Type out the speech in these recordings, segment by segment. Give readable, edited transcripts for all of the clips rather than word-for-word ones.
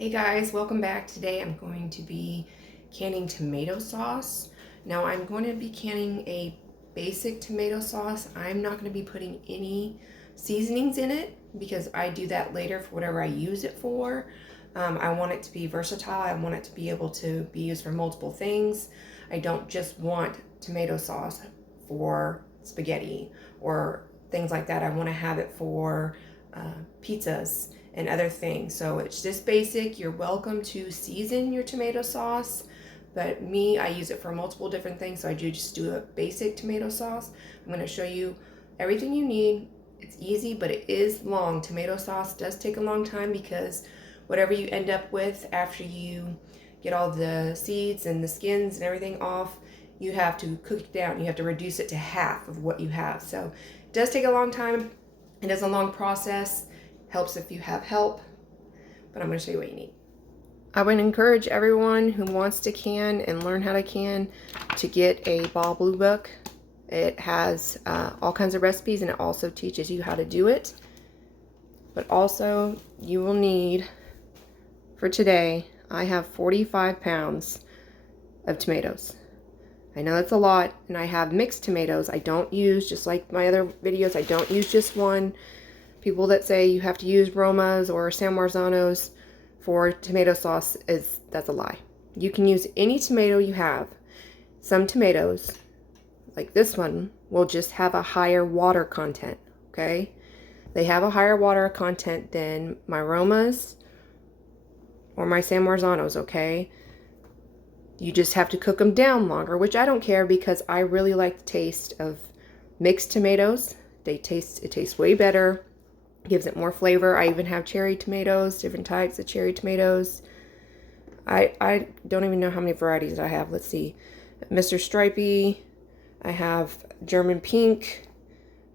Hey guys, welcome back. Today I'm going to be canning tomato sauce. Now I'm going to be canning a basic tomato sauce. I'm not going to be putting any seasonings in it because I do that later for whatever I use it for. I want it to be versatile. I want it to be able to be used for multiple things. I don't just want tomato sauce for spaghetti or things like that. I want to have it for pizzas and other things. So it's just basic. You're welcome to season your tomato sauce, but me, I use it for multiple different things. So I just do a basic tomato sauce. I'm going to show you everything you need. It's easy, but it is long. Tomato sauce does take a long time because whatever you end up with after you get all the seeds and the skins and everything off, you have to cook it down. You have to reduce it to half of what you have. So it does take a long time. It is a long process. Helps if you have help, but I'm going to show you what you need. I would encourage everyone who wants to can and learn how to can to get a Ball Blue Book. It has all kinds of recipes and it also teaches you how to do it. But also you will need, for today, I have 45 pounds of tomatoes. I know that's a lot, and I have mixed tomatoes. I don't use, just like my other videos, I don't use just one. People that say you have to use Romas or San Marzanos for tomato sauce, that's a lie. You can use any tomato you have. Some tomatoes, like this one, will just have a higher water content, okay? They have a higher water content than my Romas or my San Marzanos, okay? You just have to cook them down longer, which I don't care because I really like the taste of mixed tomatoes. It tastes way better. Gives it more flavor. I even have cherry tomatoes, different types of cherry tomatoes. I don't even know how many varieties I have. Let's see. Mr. Stripey. I have German Pink.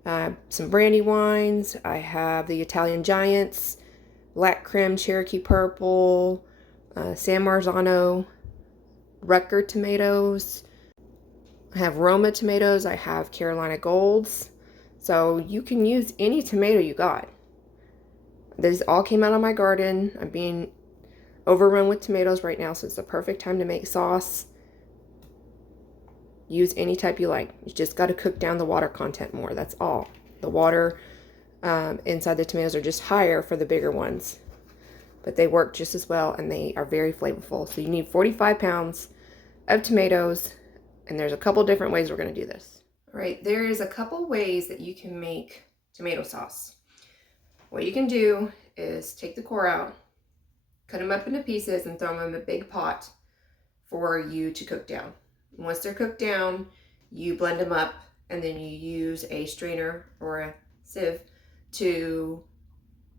Some Brandywines. I have the Italian Giants. Black Creme Cherokee Purple. San Marzano. Rucker tomatoes. I have Roma tomatoes. I have Carolina Golds. So you can use any tomato you got. These all came out of my garden. I'm being overrun with tomatoes right now, so it's the perfect time to make sauce. Use any type you like. You just got to cook down the water content more. That's all. The water inside the tomatoes are just higher for the bigger ones, but they work just as well and they are very flavorful. So you need 45 pounds of tomatoes, and there's a couple different ways we're going to do this. All right, there is a couple ways that you can make tomato sauce. What you can do is take the core out, cut them up into pieces, and throw them in a big pot for you to cook down. Once they're cooked down, you blend them up, and then you use a strainer or a sieve to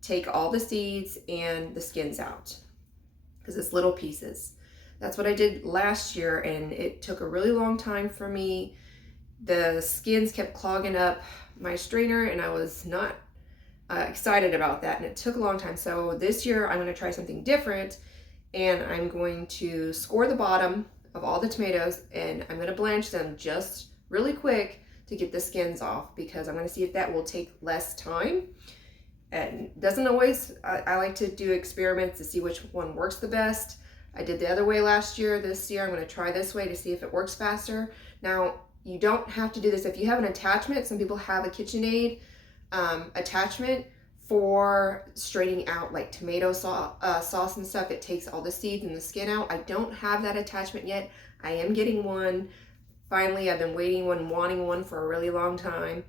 take all the seeds and the skins out because it's little pieces. That's what I did last year, and it took a really long time for me. The skins kept clogging up my strainer, and I was not excited about that, and it took a long time. So this year I'm going to try something different, and I'm going to score the bottom of all the tomatoes, and I'm going to blanch them just really quick to get the skins off because I'm going to see if that will take less time. And doesn't always, I like to do experiments to see which one works the best. I did the other way last year. This year I'm going to try this way to see if it works faster. Now, you don't have to do this if you have an attachment. Some people have a KitchenAid attachment for straining out like tomato sauce and stuff. It takes all the seeds and the skin out. I don't have that attachment yet. I am getting one. Finally, I've been wanting one for a really long time.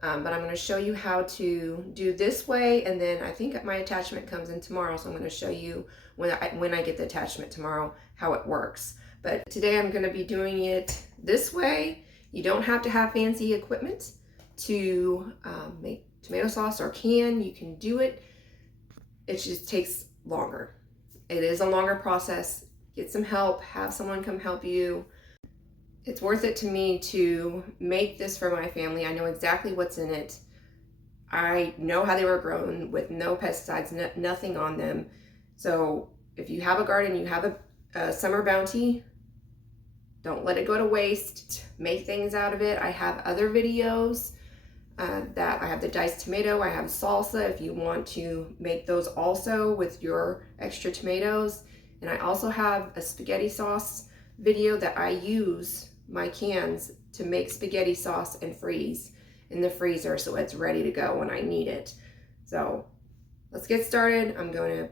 But I'm going to show you how to do this way, and then I think my attachment comes in tomorrow, so I'm going to show you when I get the attachment tomorrow how it works. But today I'm going to be doing it this way. You don't have to have fancy equipment to make tomato sauce or can. You can do it. It just takes longer. It is a longer process. Get some help. Have someone come help you. It's worth it to me to make this for my family. I know exactly what's in it. I know how they were grown with no pesticides, nothing on them. So if you have a garden, you have a summer bounty, don't let it go to waste. Make things out of it. I have other videos that I have the diced tomato. I have salsa if you want to make those also with your extra tomatoes. And I also have a spaghetti sauce video that I use my cans to make spaghetti sauce and freeze in the freezer so it's ready to go when I need it. So let's get started. I'm going to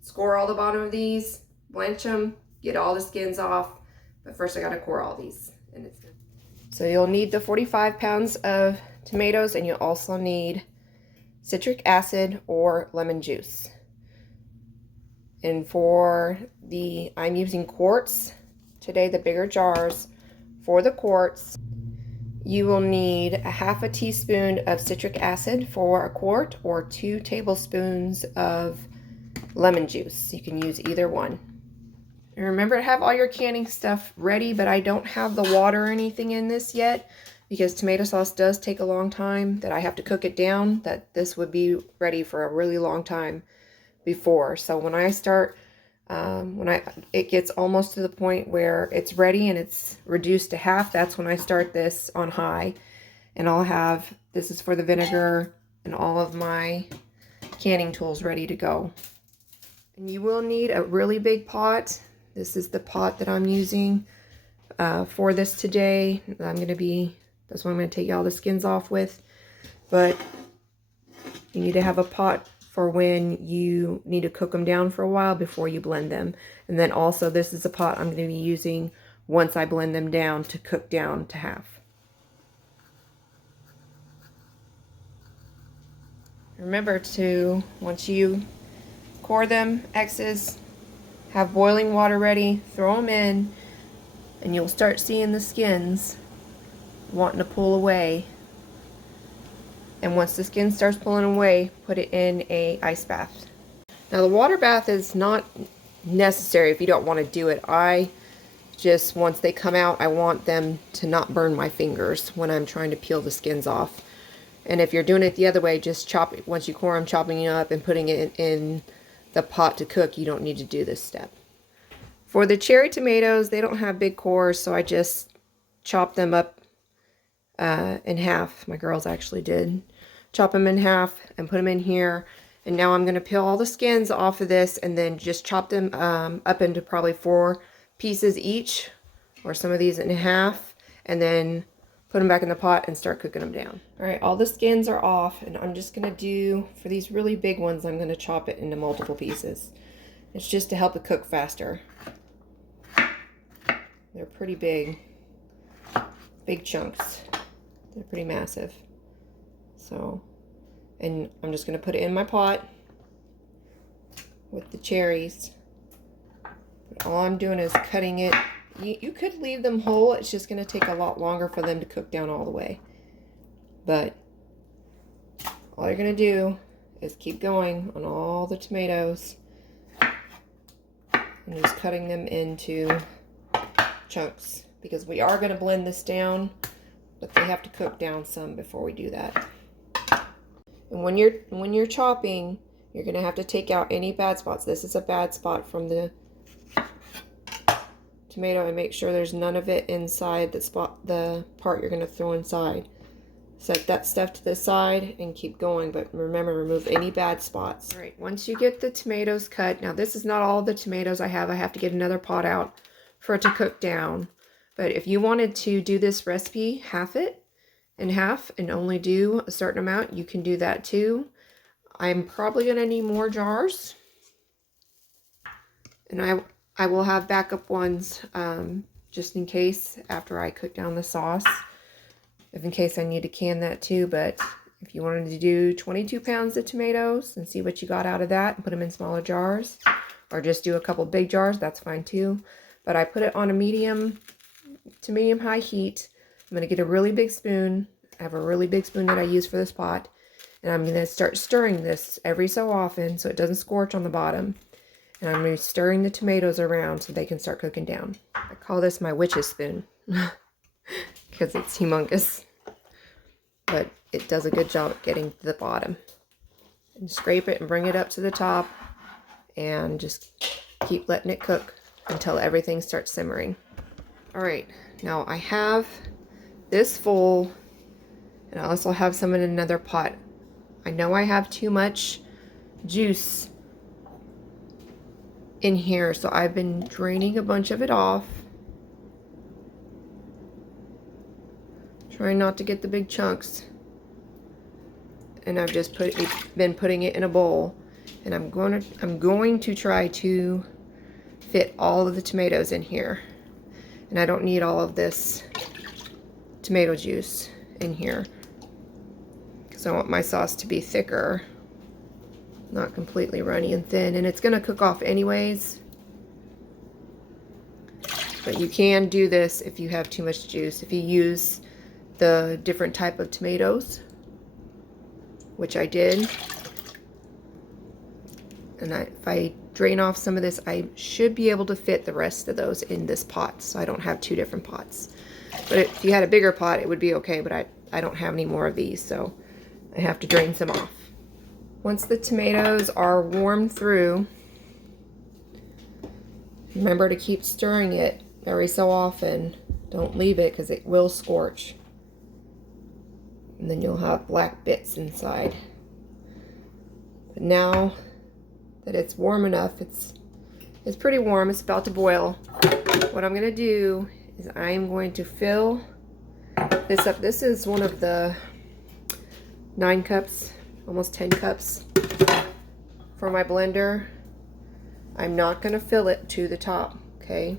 score all the bottom of these, blanch them, get all the skins off. But first I gotta core all these. And it's good. So you'll need the 45 pounds of tomatoes, and you'll also need citric acid or lemon juice. And for I'm using quarts today, the bigger jars. For the quarts, you will need a half a teaspoon of citric acid for a quart, or 2 tablespoons of lemon juice. You can use either one. And remember to have all your canning stuff ready, but I don't have the water or anything in this yet because tomato sauce does take a long time that I have to cook it down, that this would be ready for a really long time before. So when I start, it gets almost to the point where it's ready and it's reduced to half, that's when I start this on high. And I'll have, this is for the vinegar and all of my canning tools ready to go. And you will need a really big pot. This is the pot that I'm using for this today. That's what I'm going to take all the skins off with. But you need to have a pot for when you need to cook them down for a while before you blend them. And then also this is a pot I'm going to be using once I blend them down to cook down to half. Remember to, once you core them, X's, have boiling water ready, throw them in, and you'll start seeing the skins wanting to pull away. And once the skin starts pulling away, put it in a ice bath. Now the water bath is not necessary if you don't want to do it. I just, once they come out, I want them to not burn my fingers when I'm trying to peel the skins off. And if you're doing it the other way, just chop it, once you core them, chopping it up and putting it in the pot to cook. You don't need to do this step. For the cherry tomatoes, they don't have big cores, so I just chop them up in half. My girls actually did. Chop them in half and put them in here. And now I'm going to peel all the skins off of this and then just chop them up into probably 4 pieces each, or some of these in half, and then put them back in the pot and start cooking them down. All right, all the skins are off, and I'm just gonna do, for these really big ones, I'm gonna chop it into multiple pieces. It's just to help it cook faster. They're pretty big chunks. They're pretty massive. So, and I'm just gonna put it in my pot with the cherries. But all I'm doing is cutting it. You could leave them whole. It's just going to take a lot longer for them to cook down all the way. But all you're going to do is keep going on all the tomatoes and just cutting them into chunks, because we are going to blend this down, but they have to cook down some before we do that. And when you're chopping, you're going to have to take out any bad spots. This is a bad spot from the tomato, and make sure there's none of it inside the part you're going to throw inside. Set that stuff to the side and keep going, but remember, remove any bad spots. All right, once you get the tomatoes cut, now this is not all the tomatoes I have to get another pot out for it to cook down. But if you wanted to do this recipe, half it in half and only do a certain amount, you can do that too. I'm probably going to need more jars, and I will have backup ones just in case after I cook down the sauce, if in case I need to can that too. But if you wanted to do 22 pounds of tomatoes and see what you got out of that and put them in smaller jars, or just do a couple big jars, that's fine too. But I put it on a medium to medium high heat. I'm going to get a really big spoon. I have a really big spoon that I use for this pot, and I'm going to start stirring this every so often so it doesn't scorch on the bottom. And I'm going to be stirring the tomatoes around so they can start cooking down. I call this my witch's spoon because it's humongous. But it does a good job at getting to the bottom. And scrape it and bring it up to the top. And just keep letting it cook until everything starts simmering. Alright, now I have this full, and I also have some in another pot. I know I have too much juice in here, so I've been draining a bunch of it off. Trying not to get the big chunks. And I've just been putting it in a bowl. And I'm going to try to fit all of the tomatoes in here. And I don't need all of this tomato juice in here, because I want my sauce to be thicker, not completely runny and thin. And it's gonna cook off anyways, but you can do this if you have too much juice. If you use the different type of tomatoes, which I did, and if I drain off some of this, I should be able to fit the rest of those in this pot, so I don't have two different pots. But if you had a bigger pot, it would be okay, but I don't have any more of these, so I have to drain some off. Once the tomatoes are warmed through, remember to keep stirring it every so often. Don't leave it, because it will scorch. And then you'll have black bits inside. But now that it's warm enough, it's pretty warm, it's about to boil. What I'm gonna do is I'm going to fill this up. This is one of the 9 cups, almost 10 cups for my blender. I'm not gonna fill it to the top, okay?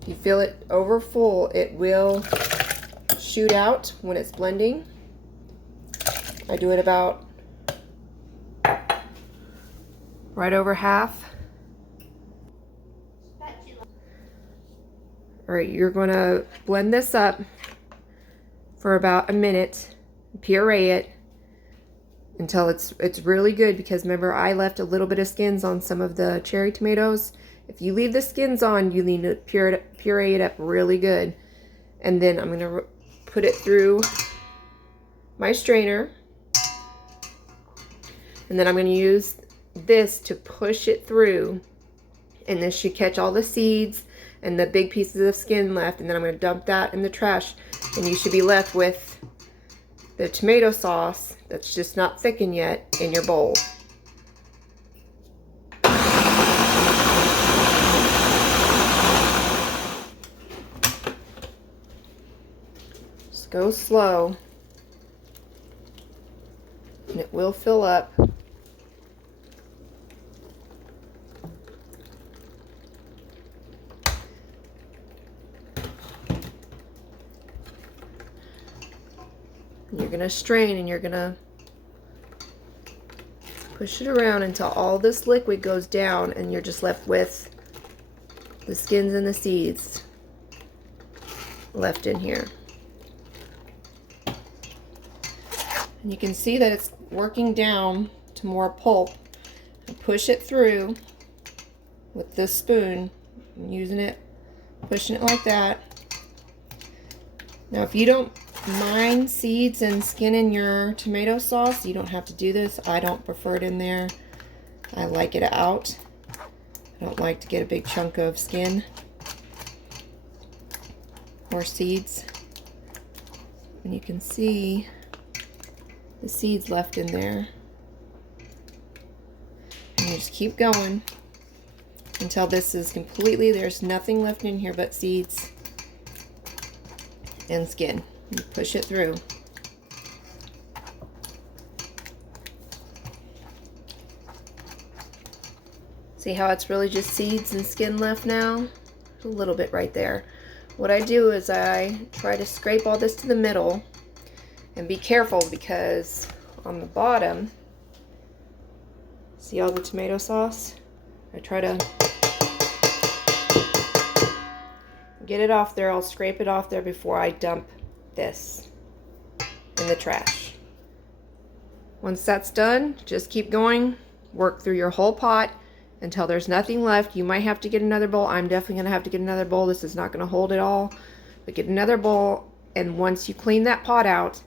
If you fill it over full, it will shoot out when it's blending. I do it about right over half. All right, you're gonna blend this up for about a minute, puree it until it's really good, because remember I left a little bit of skins on some of the cherry tomatoes. If you leave the skins on, you need to puree it up really good. And then I'm gonna put it through my strainer, and then I'm gonna use this to push it through, and this should catch all the seeds and the big pieces of skin left. And then I'm going to dump that in the trash, and you should be left with the tomato sauce that's just not thickened yet in your bowl. Just go slow, and it will fill up. You're going to strain, and you're going to push it around until all this liquid goes down, and you're just left with the skins and the seeds left in here. And you can see that it's working down to more pulp. And push it through with this spoon. I'm using it, pushing it like that. Now if you don't mind seeds and skin in your tomato sauce, you don't have to do this. I don't prefer it in there. I like it out. I don't like to get a big chunk of skin or seeds. And you can see the seeds left in there. And you just keep going until this is completely, there's nothing left in here but seeds and skin. You push it through. See how it's really just seeds and skin left now? A little bit right there. What I do is I try to scrape all this to the middle, and be careful because on the bottom, see all the tomato sauce? I try to get it off there. I'll scrape it off there before I dump this in the trash. Once that's done, just keep going. Work through your whole pot until there's nothing left. You might have to get another bowl. I'm definitely going to have to get another bowl. This is not going to hold it all. But get another bowl, and once you clean that pot out,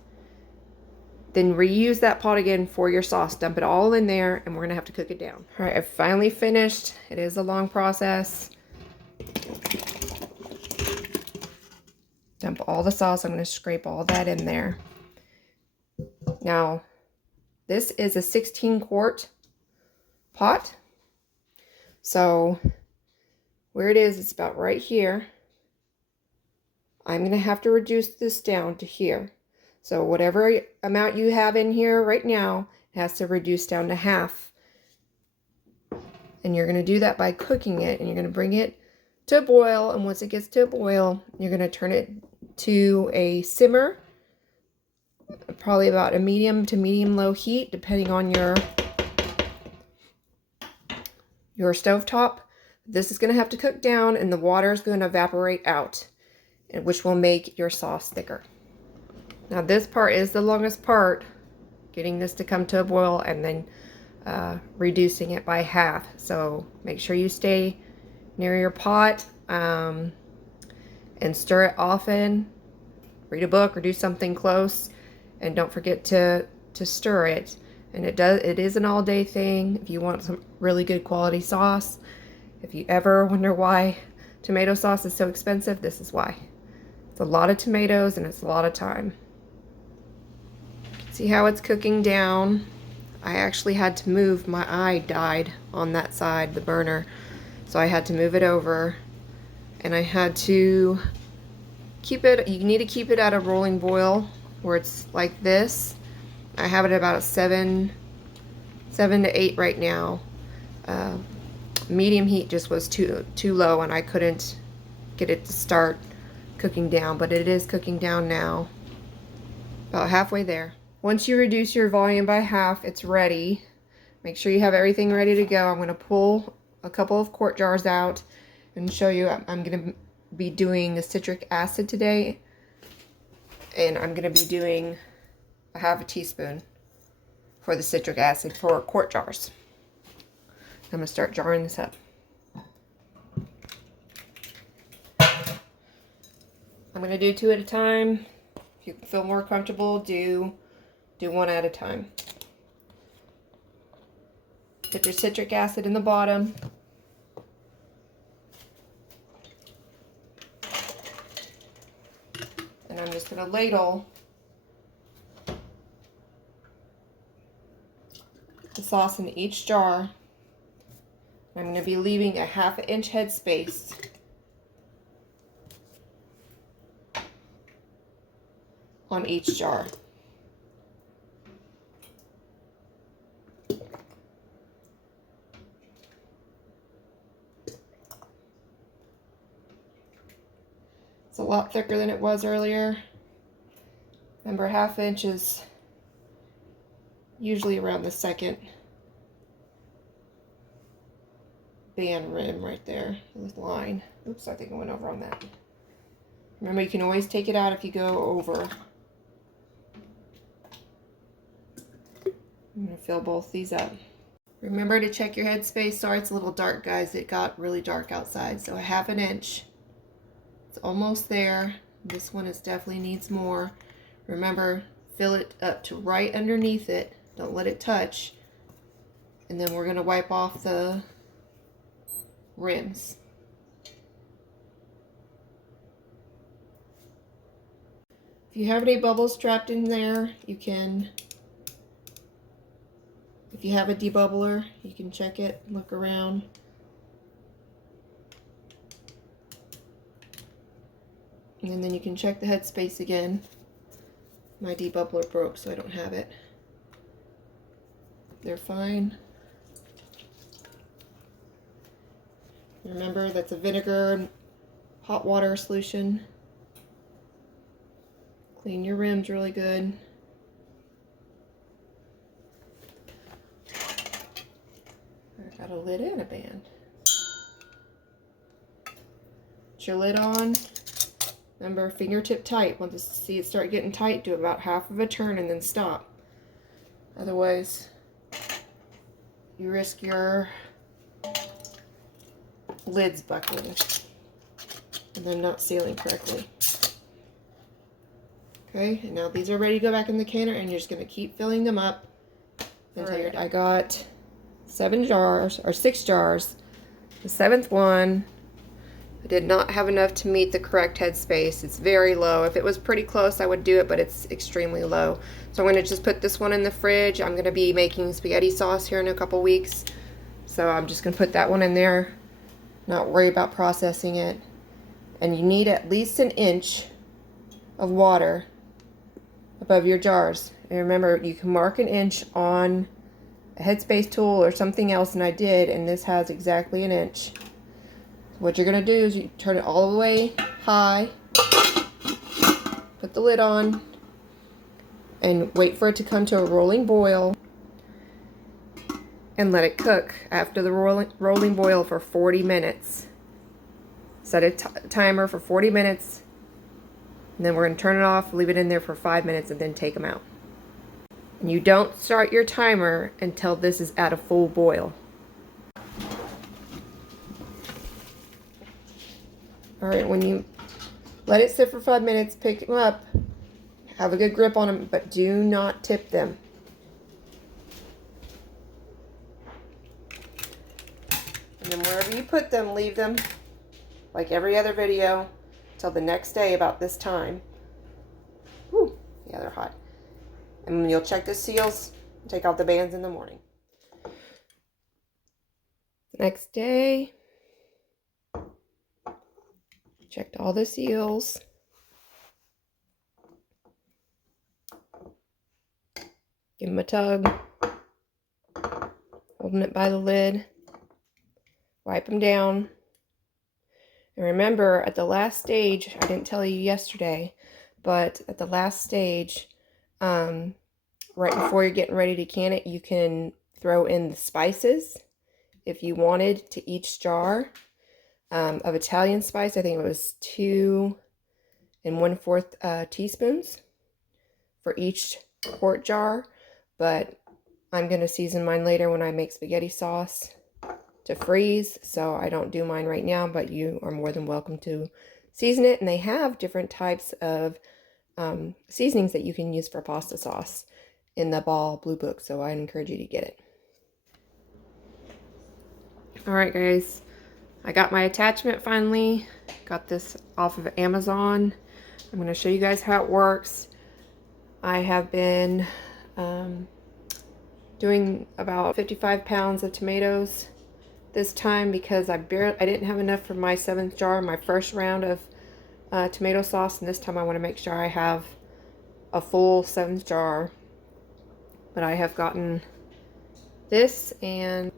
then reuse that pot again for your sauce. Dump it all in there, and we're going to have to cook it down. All right, I've finally finished. It is a long process. Dump all the sauce. I'm going to scrape all that in there. Now, this is a 16-quart pot. So, where it is, it's about right here. I'm going to have to reduce this down to here. So, whatever amount you have in here right now, it has to reduce down to half. And you're going to do that by cooking it, and you're going to bring it to a boil, and once it gets to a boil, you're going to turn it to a simmer, probably about a medium to medium low heat, depending on your stovetop. This is going to have to cook down, and the water is going to evaporate out, which will make your sauce thicker. Now this part is the longest part, getting this to come to a boil and then reducing it by half. So make sure you stay near your pot and stir it often. Read a book or do something close, and don't forget to stir it. And it is an all-day thing if you want some really good quality sauce. If you ever wonder why tomato sauce is so expensive, this is why. It's a lot of tomatoes and it's a lot of time. See how it's cooking down? I actually had to move, my eye died on that side, the burner. So I had to move it over, and I had to keep it, you need to keep it at a rolling boil where it's like this. I have it about a 7 to 8 right now. Medium heat just was too low, and I couldn't get it to start cooking down, but it is cooking down now. About halfway there. Once you reduce your volume by half, it's ready. Make sure you have everything ready to go. I'm going to pull a couple of quart jars out and show you. I'm going to be doing the citric acid today, and I'm going to be doing a half a teaspoon for the citric acid for quart jars. I'm going to start jarring this up. I'm going to do 2 at a time. If you feel more comfortable, do 1 at a time. Put your citric acid in the bottom. And I'm just going to ladle the sauce in each jar. I'm going to be leaving a 1/2 inch head space on each jar. It's a lot thicker than it was earlier. Remember, 1/2 inch is usually around the second band rim right there, this line. Oops, I think I went over on that. Remember, you can always take it out if you go over. I'm going to fill both these up. Remember to check your headspace. Sorry, it's a little dark, guys. It got really dark outside. So a 1/2 inch. It's almost there. This one definitely needs more. Remember, fill it up to right underneath it. Don't let it touch. And then we're going to wipe off the rims. If you have any bubbles trapped in there, you can, if you have a debubbler, you can check it, look around. And then you can check the headspace again. My debubbler broke, so I don't have it. They're fine. Remember, that's a vinegar and hot water solution. Clean your rims really good. I got a lid and a band. Put your lid on. Remember, fingertip tight. Want to see it start getting tight, do about 1/2 of a turn and then stop. Otherwise, you risk your lids buckling and then not sealing correctly. Okay, and now these are ready to go back in the canner, and you're just going to keep filling them up until you're done. I got 7 jars, or 6 jars. The 7th one, I did not have enough to meet the correct headspace. It's very low. If it was pretty close, I would do it, but it's extremely low. So I'm going to just put this one in the fridge. I'm going to be making spaghetti sauce here in a couple weeks. So I'm just going to put that one in there, not worry about processing it. And you need at least an inch of water above your jars. And remember, you can mark an inch on a headspace tool or something else, and I did, and this has exactly an inch. What you're going to do is you turn it all the way high, put the lid on, and wait for it to come to a rolling boil, and let it cook after the rolling boil for 40 minutes. Set a timer for 40 minutes, and then we're going to turn it off, leave it in there for 5 minutes, and then take them out. And you don't start your timer until this is at a full boil. Alright, when you let it sit for 5 minutes, pick them up, have a good grip on them, but do not tip them. And then wherever you put them, leave them, like every other video, till the next day about this time. Whew, yeah, they're hot. And you'll check the seals, take out the bands in the morning. Next day, checked all the seals. Give them a tug. Holding it by the lid. Wipe them down. And remember, at the last stage, I didn't tell you yesterday, but at the last stage, right before you're getting ready to can it, you can throw in the spices if you wanted to each jar. Of Italian spice, I think it was 2 1/4 teaspoons for each quart jar, but I'm going to season mine later when I make spaghetti sauce to freeze, so I don't do mine right now, but you are more than welcome to season it. And they have different types of seasonings that you can use for pasta sauce in the Ball Blue Book, so I encourage you to get it. Alright guys, I got my attachment finally. Got this off of Amazon. I'm going to show you guys how it works. I have been doing about 55 pounds of tomatoes this time because I didn't have enough for my 7th jar, my first round of tomato sauce, and this time I want to make sure I have a full 7th jar. But I have gotten this and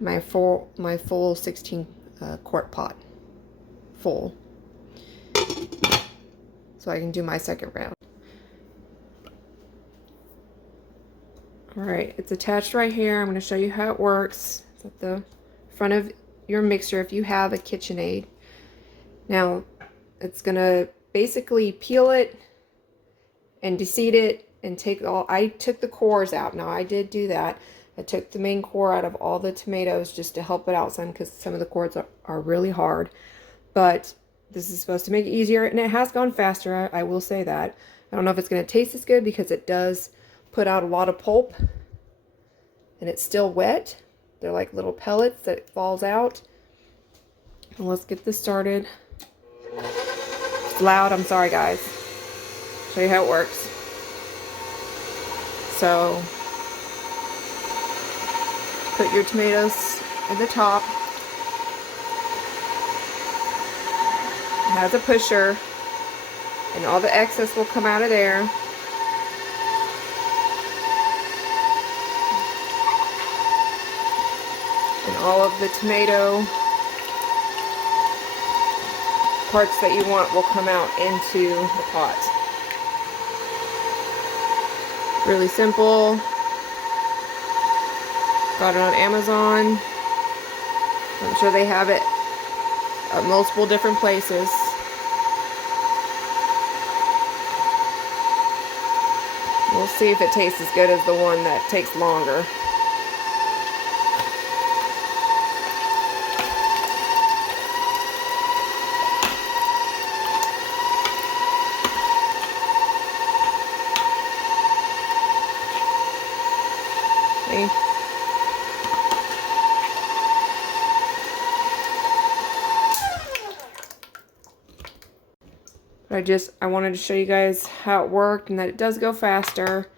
my full 16 quart pot full, so I can do my 2nd round. Alright, it's attached right here. I'm going to show you how it works. It's at the front of your mixer if you have a KitchenAid. Now, it's going to basically peel it and deseed it and take all. I took the cores out. Now, I did do that. I took the main core out of all the tomatoes just to help it out some, because some of the cores are really hard. But this is supposed to make it easier, and it has gone faster, I will say that. I don't know if it's going to taste as good because it does put out a lot of pulp, and it's still wet. They're like little pellets that falls out. And let's get this started. It's loud, I'm sorry guys. Show you how it works. So, put your tomatoes at the top. It has a pusher, and all the excess will come out of there. And all of the tomato parts that you want will come out into the pot. Really simple. Got it on Amazon. I'm sure they have it at multiple different places. We'll see if it tastes as good as the one that takes longer. See? I wanted to show you guys how it worked and that it does go faster.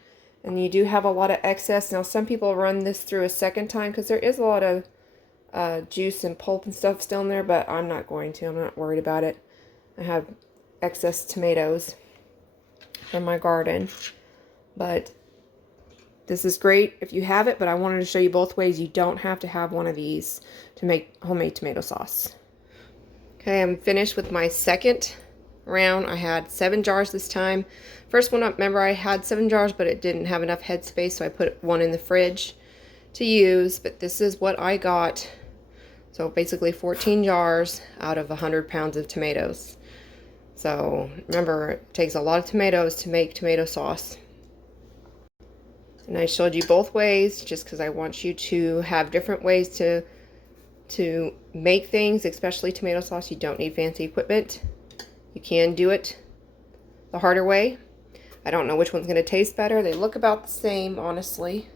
And you do have a lot of excess. Now, some people run this through a second time because there is a lot of juice and pulp and stuff still in there, but I'm not going to. I'm not worried about it. I have excess tomatoes from my garden. But this is great if you have it, but I wanted to show you both ways. You don't have to have one of these to make homemade tomato sauce. Okay, I'm finished with my second round. I had 7 jars this time. First one, remember I had 7 jars, but it didn't have enough headspace, so I put one in the fridge to use. But this is what I got. So basically 14 jars out of 100 pounds of tomatoes. So remember, it takes a lot of tomatoes to make tomato sauce. And I showed you both ways just because I want you to have different ways to make things, especially tomato sauce. You don't need fancy equipment. You can do it the harder way. I don't know which one's going to taste better. They look about the same, honestly.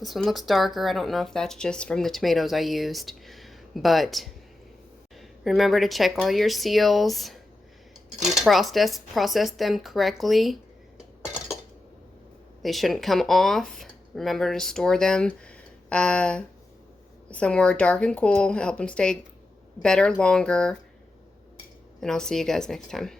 This one looks darker. I don't know if that's just from the tomatoes I used. But remember to check all your seals. If you process them correctly, they shouldn't come off. Remember to store them somewhere dark and cool. Help them stay better longer. And I'll see you guys next time.